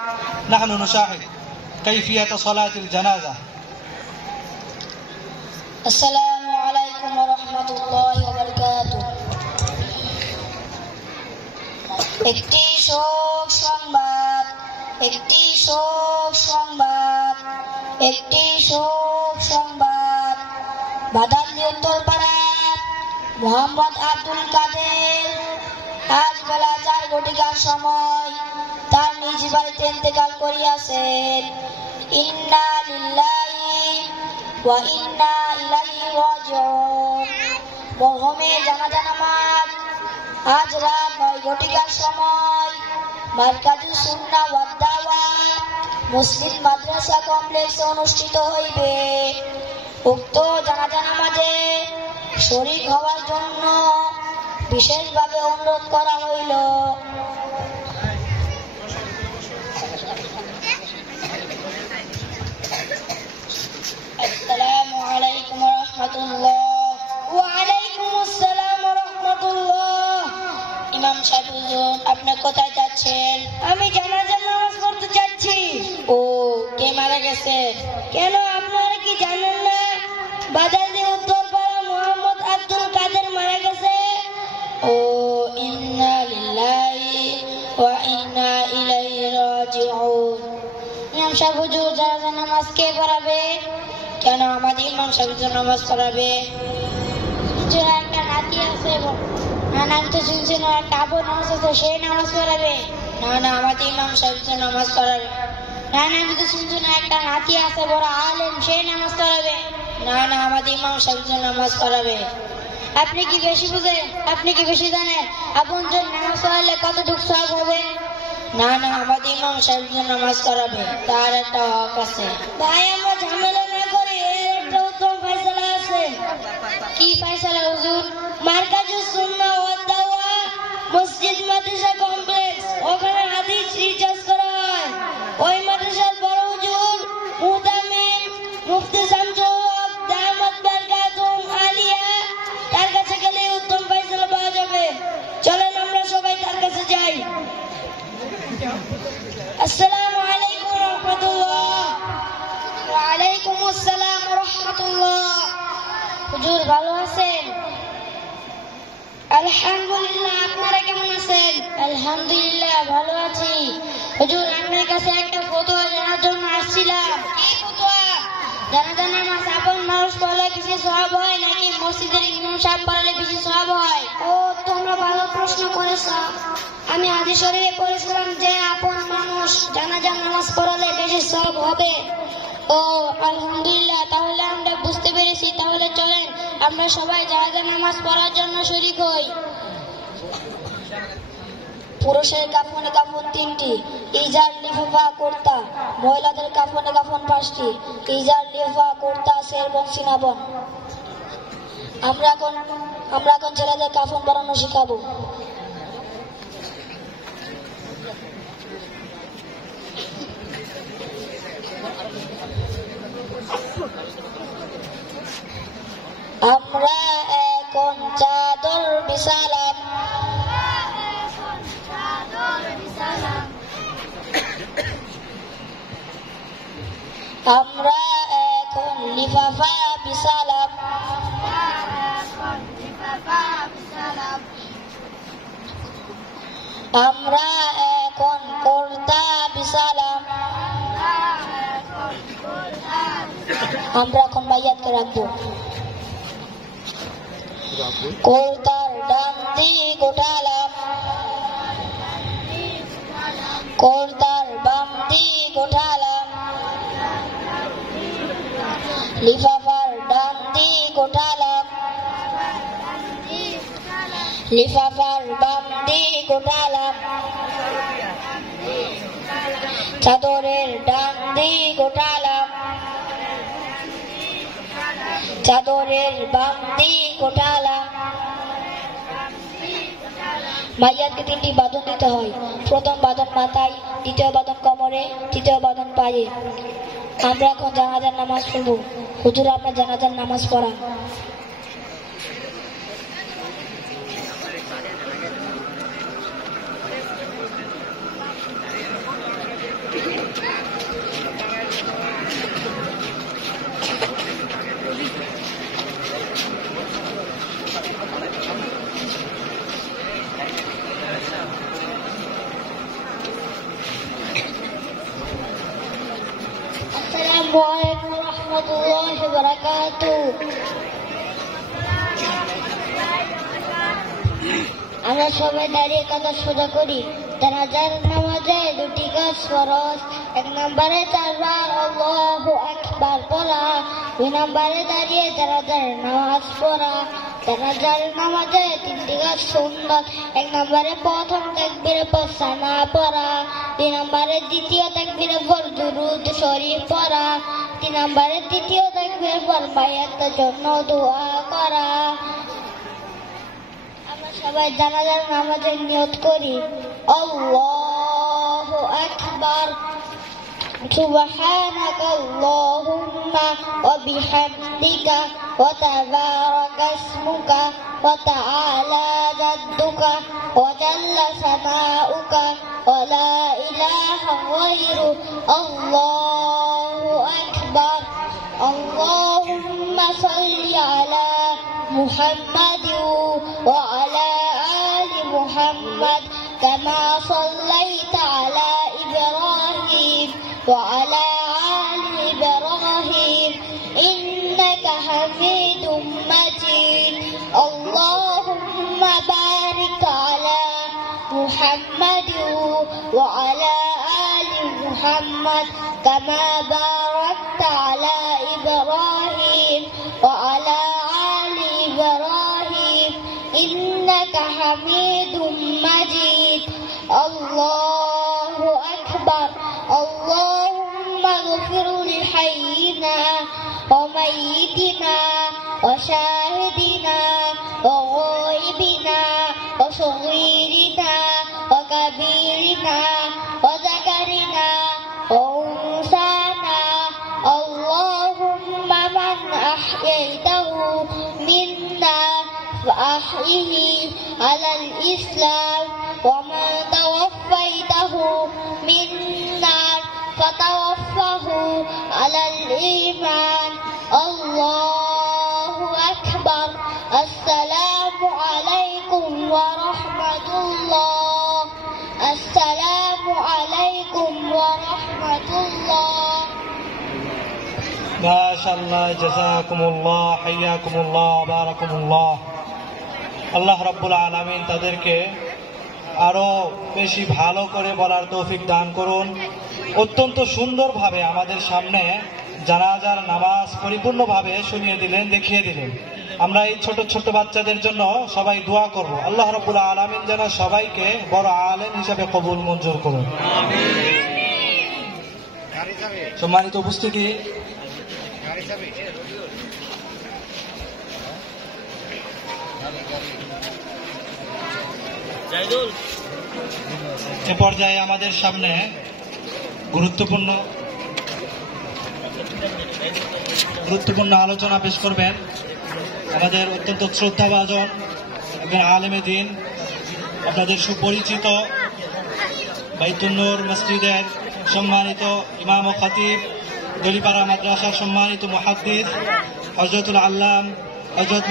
نحن نشاهد كيفية صلاة الجنازة. السلام عليكم ورحمة الله وبركاته. একটি শোক সংবাদ, একটি শোক সংবাদ, একটি শোক সংবাদ। বাদালি উত্তরপাড়া মোহাম্মদ আব্দুল কাদের আজ বেলা 4 ঘটিকার সময় তার নিজ বাড়িতে ইন্তেকাল করিয়াছেন। ইন্না লিল্লাহি ওয়া ইন্না ইলাইহি রাজিউন। মরহুমের জানাজা নামাজ আজ রাত 9 ঘটিকার সময় মারকাজুস সুন্নাহ ওয়াদ দাওয়া মুসলিম মাদ্রাসা কমপ্লেক্সে অনুষ্ঠিত হইবে। উক্ত জানাজা নামাজে শরীক হওয়ার জন্য বিশেষভাবে অনুরোধ করা হইল। আসসালামু আলাইকুম ওয়া রাহমাতুল্লাহ। ওয়া আলাইকুম আসসালাম ওয়া রাহমাতুল্লাহ। ইমাম সাহেব হুজুর, আপনি কোথায় যাচ্ছেন? আমি জানাজার নামাজ পড়তে যাচ্ছি। ও, কে মারা গেছে? কেন আপনারা কি জানেন না? বাদালি উত্তরপাড়া মোহাম্মদ আব্দুল কাদের মারা গেছে। ও, ইন্না লিল্লাহি ওয়া ইন্না ইলাইহি রাজিউন। ইমাম সাহেব হুজুর, জানাজার নামাজ কে পড়াবে? কেন আমাদের ইমাম সাহেব নামাজ পড়াবে? একটা নাতি আছে, নাম তো শুনছি না, একটা আবু নামাজ আছে, সে নামাজ পড়াবে। না না, আমাদের ইমাম সাহেব নামাজ পড়াবে। না না, আমি তো শুনছি না, একটা নাতি আছে বড় আলেম, সে নামাজ পড়াবে। না না, আমাদের ইমাম সাহেব নামাজ পড়াবে। আপনি কি বেশি বুঝেন? আপনি কি বেশি জানেন? আপনজন নামাজ পড়ালে কতটুকু সওয়াব হবে? না না, আমাদের ইমাম সাহেব নামাজ পড়াবে, তার একটা হক আছে। ভাই, আমরা ঝামেলা না করে এর একটা উত্তম ফয়সালা আছে। কি ফয়সালা হুজুর? মারকাজুস সুন্নাহ ওয়াদ দাওয়া মসজিদ মাদ্রাসা কমপ্লেক্স, ওখানে হাদিস রিচার্জ করা হয়। ওই মাদ্রাসার বড় হুজুর মুহতামিম মুফতি শামসুল হক দামাত বারকাতুহুম আলিয়া, তার কাছে গেলে উত্তম ফয়সালা পাওয়া যাবে। চলেন আমরা সবাই তার কাছে যাই। আসসালামু আলাইকুম ওয়া রাহমাতুল্লাহ। ওয়া আলাইকুম আসসালাম ওয়া রাহমাতুল্লাহ। হুজুর, ভালো আছেন? আলহামদুলিল্লাহ। আপনারা কেমন আছেন? আলহামদুলিল্লাহ, ভালো আছি। হুজুর, আপনার কাছে একটা ফতোয়া জানার জন্য আসছিলাম। কি ফতোয়া? জানাজা নামাজ আপন মানুষ পড়লে বেশি সওয়াব হয় নাকি মসজিদের ইমাম সাহেব পড়ালে বেশি সওয়াব হয়? ও, তোমরা ভালো প্রশ্ন করেছো। আমি হাদিস শরীফে পড়েছিলাম যে আপন মানুষ জানাজা নামাজ পড়ালে বেশি সওয়াব হবে। ও, আলহামদুলিল্লাহ, তাহলে আমরা বুঝতে পেরেছি। তাহলে চলেন আমরা সবাই জানাজা নামাজ পড়ার জন্য শরীক হই। পুরুষের কাফনে কাফন 3টি, ইজার লিফাফা কুর্তা। মহিলাদের কাফনে কাফন 5টি, ইজার লিফাফা কুর্তা এবং সিনাবন। আমরা এখন ছেলেদের কাফন পরানো শিখাবো। আমরা এখন চাদর বিছালাম, আমরা এখন লিফাফা বিছালাম, আমরা এখন কুর্তা বিছালাম। আমরা এখন মাইয়াতকে রাখবো। কুর্তার ডান দিক উঠালাম, কুর্তার বাম দিক উঠালাম, লিফাফার ডান দিক উঠালাম, লিফাফার বাম দিক উঠালাম, চাদরের ডান দিক উঠালাম, চাদরের বাম দিক উঠালাম। মাইয়াতকে 3টি বাঁধন দিতে হয়। প্রথম বাঁধন মাথায়, দ্বিতীয় বাঁধন কোমরে, তৃতীয় বাঁধন পায়ে। আমরা এখন জানাজার নামাজ পড়ব। হুজুর, আপনার জানাজার নামাজ পড়া। Assalamualaikum warahmatullahi wabarakatuh. আমরা সবাই দাঁড়িয়ে কাঁধা সোজা করি। জানাজার নামাজে দুটি কাজ ফরজ। এক নম্বরে 4 বার আল্লাহু আকবার পড়া, 2 নম্বরে দাঁড়িয়ে জানাজার নামাজ পড়া। জানাজার নামাজে 3টি কাজ সুন্নাত। 1 নম্বরে প্রথম তাকবীরের পর সানা পড়া, 2 নম্বরে দ্বিতীয় তাকবীরের পর দুরূদ শরীফ পড়া, 3 নম্বরে তৃতীয় তাকবীরের পর মাইয়াতের জন্য দোয়া করা। সবাই জানাজার নামাজের নিয়ত করি। আল্লাহু আকবার। সুবহানাকা আল্লাহুম্মা ওয়া বিহামদিকা ওয়া তাবারাকা ইসমুকা ওয়া তাআলা জাদ্দুকা ওয়া জাল্লা সানাউকা ওয়া লা ইলাহা গায়রু। আল্লাহু আকবার। আল্লাহুম্মা সাল্লি আলা محمد وعلى آل محمد كما صليت على إبراهيم وعلى آل إبراهيم إنك حميد مجيد. اللهم بارك على محمد وعلى آل محمد كما باركت على إبراهيم وعلى إبراهيم إنك حميد مجيد. الله أكبر. اللهم اغفر لحينا وميتنا وشاهدنا وغائبنا وصغيرنا وكبيرنا وذكرنا وأنثانا. اللهم من أحييته منا فأحيه على الإسلام ومن توفيته منا فتوفه على الإيمان. الله أكبر. السلام عليكم ورحمة الله. السلام عليكم ورحمة الله. মাশাআল্লাহ, জাযাকুমুল্লাহ, হাইয়াকুমুল্লাহ, বারাকাকুমুল্লাহ। আল্লাহ রাব্বুল আলামিন তাদেরকে আরো বেশি ভালো করে বলার তৌফিক দান করুন। অত্যন্ত সুন্দরভাবে আমাদের সামনে জানাজার নামাজ পরিপূর্ণভাবে শুনিয়ে দিলেন, দেখিয়ে দিলেন। আমরা এই ছোট ছোট বাচ্চাদের জন্য সবাই দোয়া করব, আল্লাহ রাব্বুল আলামিন যেন সবাইকে বড় আলেম হিসেবে কবুল মঞ্জুর করুন। সম্মানিত উপস্থিতি, এ পর্যায়ে আমাদের সামনে গুরুত্বপূর্ণ আলোচনা পেশ করবেন আমাদের অত্যন্ত শ্রদ্ধাভাজন এবং আলেমে দ্বীন, আপনাদের সুপরিচিত বাইতুন নূর মসজিদের সম্মানিত ইমাম ও খতিব, দলিপাড়া মাদ্রাসার সম্মানিত মুহাদ্দিস হযরতুল আল্লাম হযরত